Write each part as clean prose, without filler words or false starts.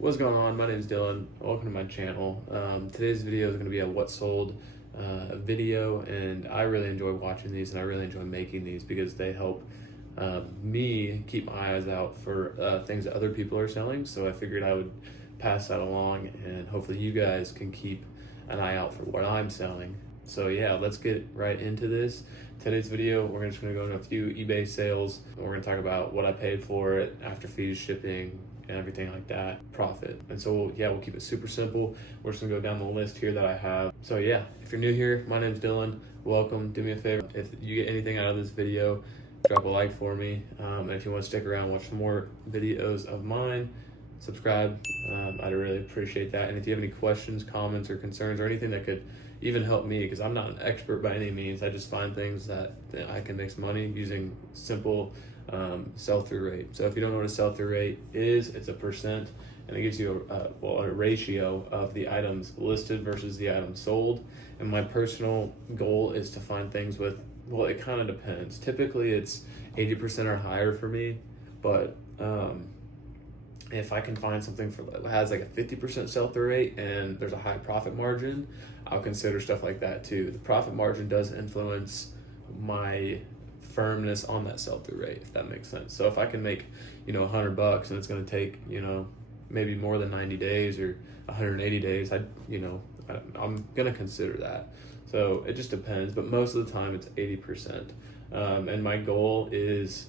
What's going on? My name is Dylan. Welcome to my channel. Today's video is going to be a what sold video, and I really enjoy watching these and I really enjoy making these because they help me keep my eyes out for things that other people are selling. So I figured I would pass that along, and hopefully you guys can keep an eye out for what I'm selling. So yeah, let's get right into this. Today's video, we're just going to go into a few eBay sales, and we're going to talk about what I paid for it after fees, shipping, and everything like that, profit. And so we'll keep it super simple. We're just gonna go down the list here that I have. So yeah, if you're new here, my name's Dylan. Welcome. Do me a favor, if you get anything out of this video, drop a like for me. And if you want to stick around, watch some more videos of mine, subscribe. I'd really appreciate that. And if you have any questions, comments, or concerns, or anything that could even help me, because I'm not an expert by any means, I just find things that I can make some money using simple sell-through rate. So if you don't know what a sell-through rate is, it's a percent, and it gives you a ratio of the items listed versus the items sold. And my personal goal is to find things with, well, it kind of depends. Typically it's 80% or higher for me, but if I can find something that has like a 50% sell-through rate and there's a high profit margin, I'll consider stuff like that too. The profit margin does influence my firmness on that sell-through rate, if that makes sense. So if I can make, $100 and it's going to take, maybe more than 90 days or 180 days, I'm going to consider that. So it just depends, but most of the time it's 80%. And my goal is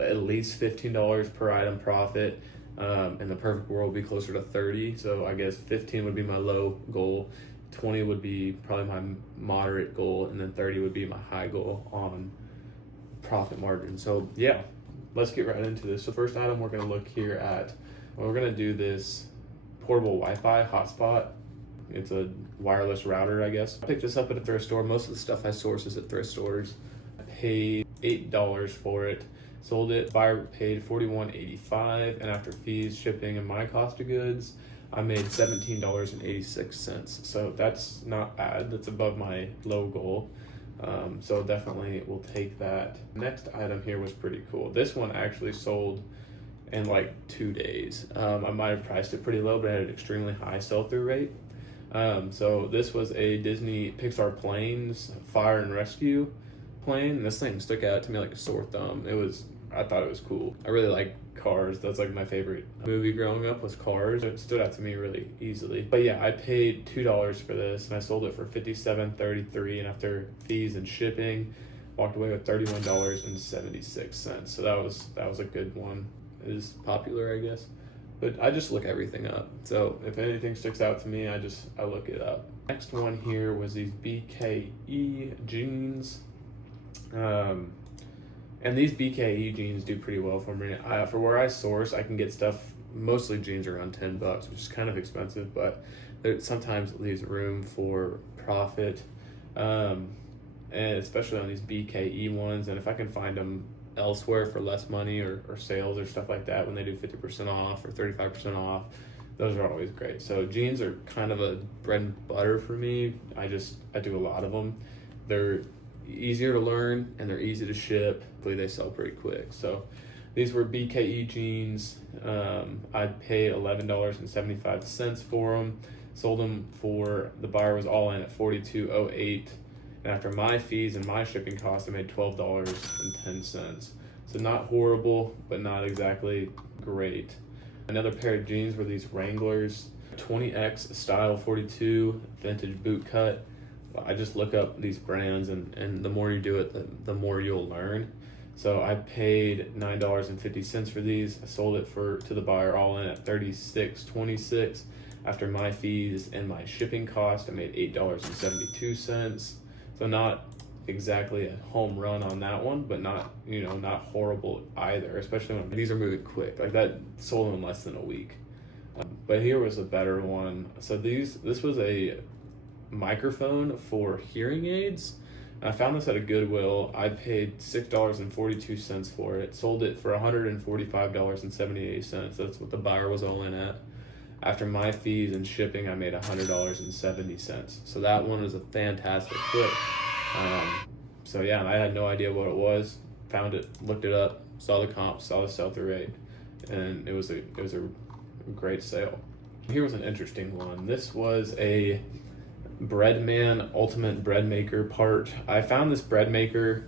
at least $15 per item profit. In the perfect world, would be closer to 30. So I guess 15 would be my low goal, 20 would be probably my moderate goal, and then 30 would be my high goal on profit margin. So yeah, let's get right into this. So first item we're going to look here at, we're going to do this portable Wi-Fi hotspot. It's a wireless router, I guess. I picked this up at a thrift store. Most of the stuff I source is at thrift stores. I paid $8 for it. Sold it, buyer paid $41.85, and after fees, shipping, and my cost of goods, I made $17.86. So that's not bad. That's above my low goal. So definitely we'll take that. Next item here was pretty cool. This one actually sold in like 2 days. I might have priced it pretty low, but it had an extremely high sell-through rate. So this was a Disney Pixar Planes Fire and Rescue plane, and this thing stuck out to me like a sore thumb. I thought it was cool. I really like Cars. That's like my favorite movie growing up was Cars. It stood out to me really easily. But yeah, I paid $2 for this, and I sold it for $57.33, and after fees and shipping, walked away with $31.76. So that was a good one. It is popular, I guess. But I just look everything up. So if anything sticks out to me, I look it up. Next one here was these BKE jeans. And these BKE jeans do pretty well for me. For where I source, I can get stuff, mostly jeans around $10, which is kind of expensive, but sometimes it leaves room for profit, and especially on these BKE ones. And if I can find them elsewhere for less money or sales or stuff like that, when they do 50% off or 35% off, those are always great. So jeans are kind of a bread and butter for me. I do a lot of them. They're easier to learn and they're easy to ship. Hopefully they sell pretty quick. So these were BKE jeans. I paid $11.75 for them. Sold them for, the buyer was all in at $42.08, and after my fees and my shipping costs, I made $12.10. So not horrible, but not exactly great. Another pair of jeans were these Wranglers 20X style 42 vintage boot cut. I just look up these brands, and the more you do it, the more you'll learn. So I paid $9.50 for these. I sold it to the buyer all in at $36.26. After my fees and my shipping cost, I made $8.72. So not exactly a home run on that one, but not horrible either, especially when these are moving quick. Like that sold in less than a week. But here was a better one. So this was a microphone for hearing aids. I found this at a Goodwill. I paid $6.42 for it. Sold it for $145.78. That's what the buyer was all in at. After my fees and shipping, I made $100.70. So that one was a fantastic flip. So yeah, I had no idea what it was. Found it, looked it up, saw the comp, saw the sell-through rate, and it was a great sale. Here was an interesting one. This was a Breadman Ultimate Bread Maker part. I found this bread maker,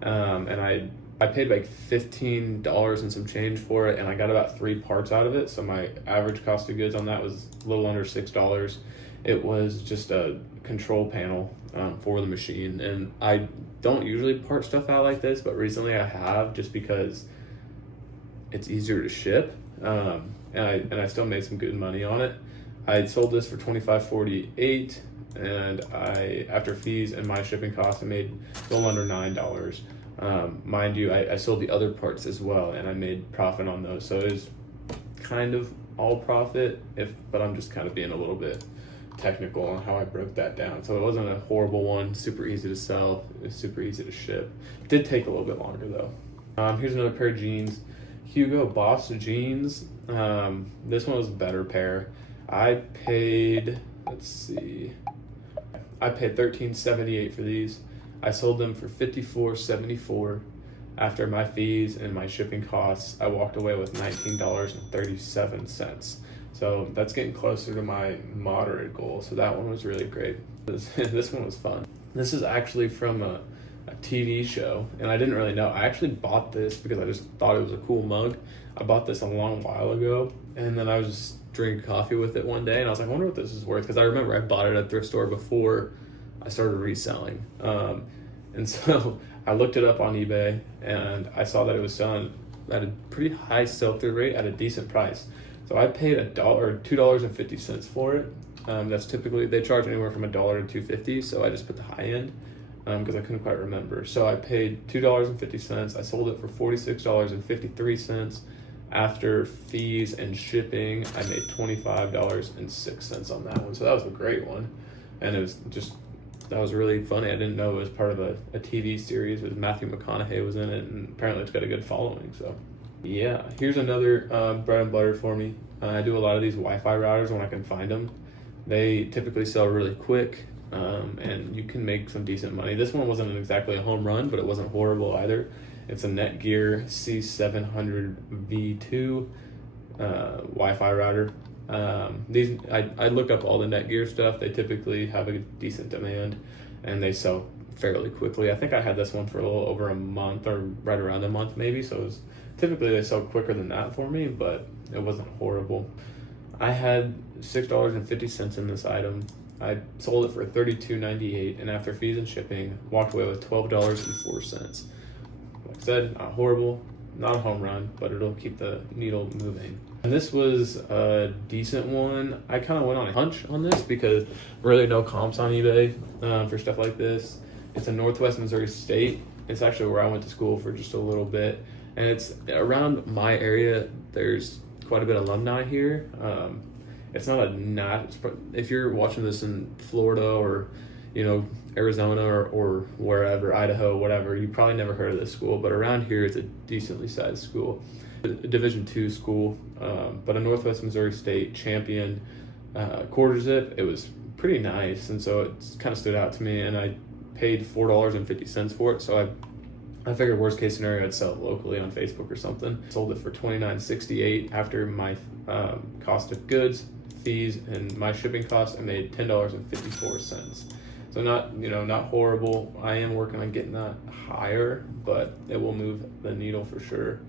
and I paid like $15 and some change for it, and I got about 3 parts out of it. So my average cost of goods on that was a little under $6. It was just a control panel for the machine, and I don't usually part stuff out like this, but recently I have, just because it's easier to ship, and I still made some good money on it. I sold this for $25.48, and after fees and my shipping costs, I made a little under $9. Mind you, I sold the other parts as well, and I made profit on those, so it was kind of all profit, but I'm just kind of being a little bit technical on how I broke that down. So it wasn't a horrible one, super easy to sell, it was super easy to ship. It did take a little bit longer though. Here's another pair of jeans, Hugo Boss jeans. This one was a better pair. I paid $13.78 for these. I sold them for $54.74. After my fees and my shipping costs, I walked away with $19.37. So that's getting closer to my moderate goal. So that one was really great. This one was fun. This is actually from a TV show, and I didn't really know. I actually bought this because I just thought it was a cool mug. I bought this a long while ago, and then I was just drinking coffee with it one day, and I was like, I wonder what this is worth, because I remember I bought it at a thrift store before I started reselling. And so I looked it up on eBay, and I saw that it was selling at a pretty high sell-through rate at a decent price. So I paid $2.50 for it. That's typically, they charge anywhere from $1 to $2.50, so I just put the high end because I couldn't quite remember. So I paid $2.50. I sold it for $46.53. After fees and shipping, I made $25.06 on that one. So that was a great one, and that was really funny. I didn't know it was part of a TV series with Matthew McConaughey was in it, and apparently it's got a good following. So yeah, here's another bread and butter for me. I do a lot of these Wi-Fi routers when I can find them. They typically sell really quick, and you can make some decent money. This one wasn't exactly a home run, but it wasn't horrible either. It's a Netgear C700V2 Wi-Fi router. I looked up all the Netgear stuff. They typically have a decent demand, and they sell fairly quickly. I think I had this one for a little over a month, or right around a month maybe, so typically they sell quicker than that for me, but it wasn't horrible. I had $6.50 in this item. I sold it for $32.98, and after fees and shipping, walked away with $12.04. Like I said, not horrible, not a home run, but it'll keep the needle moving. And this was a decent one. I kind of went on a hunch on this because really no comps on eBay for stuff like this. It's in Northwest Missouri State. It's actually where I went to school for just a little bit, and it's around my area. There's quite a bit of alumni here. It's not if you're watching this in Florida or Arizona or wherever, Idaho, whatever, you probably never heard of this school, but around here it's a decently sized school, a Division II school, but a Northwest Missouri State champion quarter zip. It was pretty nice, and so it kind of stood out to me, and I paid $4.50 for it. So I figured worst case scenario I'd sell it locally on Facebook or something. Sold it for $29.68. After my cost of goods, fees, and my shipping costs, I made $10.54. So not horrible. I am working on getting that higher, but it will move the needle for sure.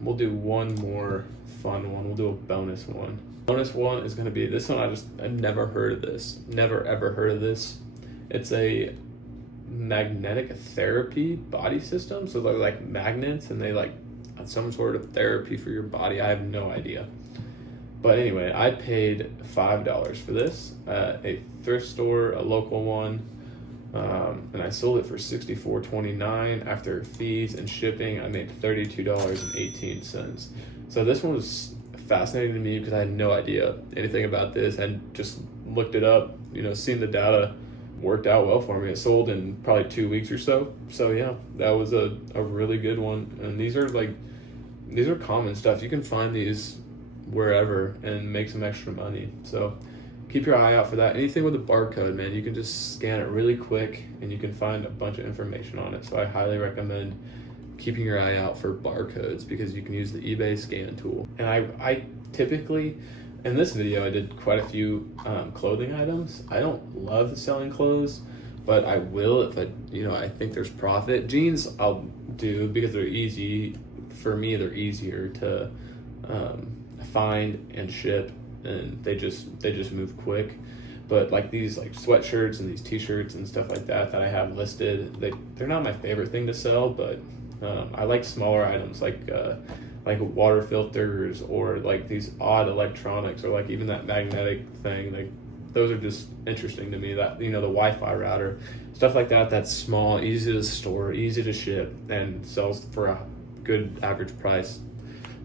We'll do one more fun one. We'll do a bonus one. Bonus one is going to be this one. I never heard of this. Never ever heard of this. It's a magnetic therapy body system. So they're like magnets, and they like some sort of therapy for your body. I have no idea. But anyway, I paid $5 for this at a thrift store, a local one, and I sold it for $64.29. After fees and shipping, I made $32.18. So this one was fascinating to me because I had no idea anything about this, and just looked it up, seen the data, worked out well for me. It sold in probably 2 weeks or so. So yeah, that was a really good one. And these are common stuff. You can find these wherever and make some extra money. So keep your eye out for that. Anything with a barcode, man, you can just scan it really quick and you can find a bunch of information on it. So I highly recommend keeping your eye out for barcodes because you can use the eBay scan tool. And I typically in this video, I did quite a few clothing items. I don't love selling clothes, but I will if I think there's profit. Jeans I'll do because they're easy. For me, they're easier to find and ship, and they just move quick. But like these sweatshirts and these t-shirts and stuff like that I have listed, they're not my favorite thing to sell, but I like smaller items like water filters, or like these odd electronics, or like even that magnetic thing. Like those are just interesting to me. That, the Wi-Fi router, stuff like that, that's small, easy to store, easy to ship, and sells for a good average price.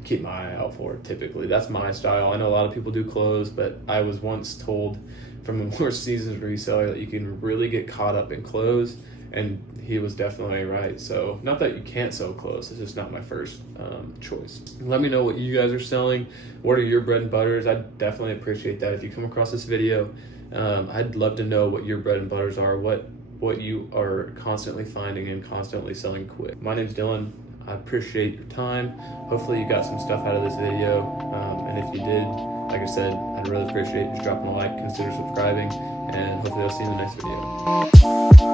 Keep my eye out for it. Typically that's my style. I know a lot of people do clothes, but I was once told from a more seasoned reseller that you can really get caught up in clothes, and he was definitely right. So not that you can't sell clothes, it's just not my first choice. Let me know what you guys are selling. What are your bread and butters? I'd definitely appreciate that. If you come across this video, I'd love to know what your bread and butters are, what you are constantly finding and constantly selling quick. My name's Dylan. I appreciate your time. Hopefully you got some stuff out of this video, and if you did, like I said, I'd really appreciate just dropping a like, consider subscribing, and hopefully I'll see you in the next video.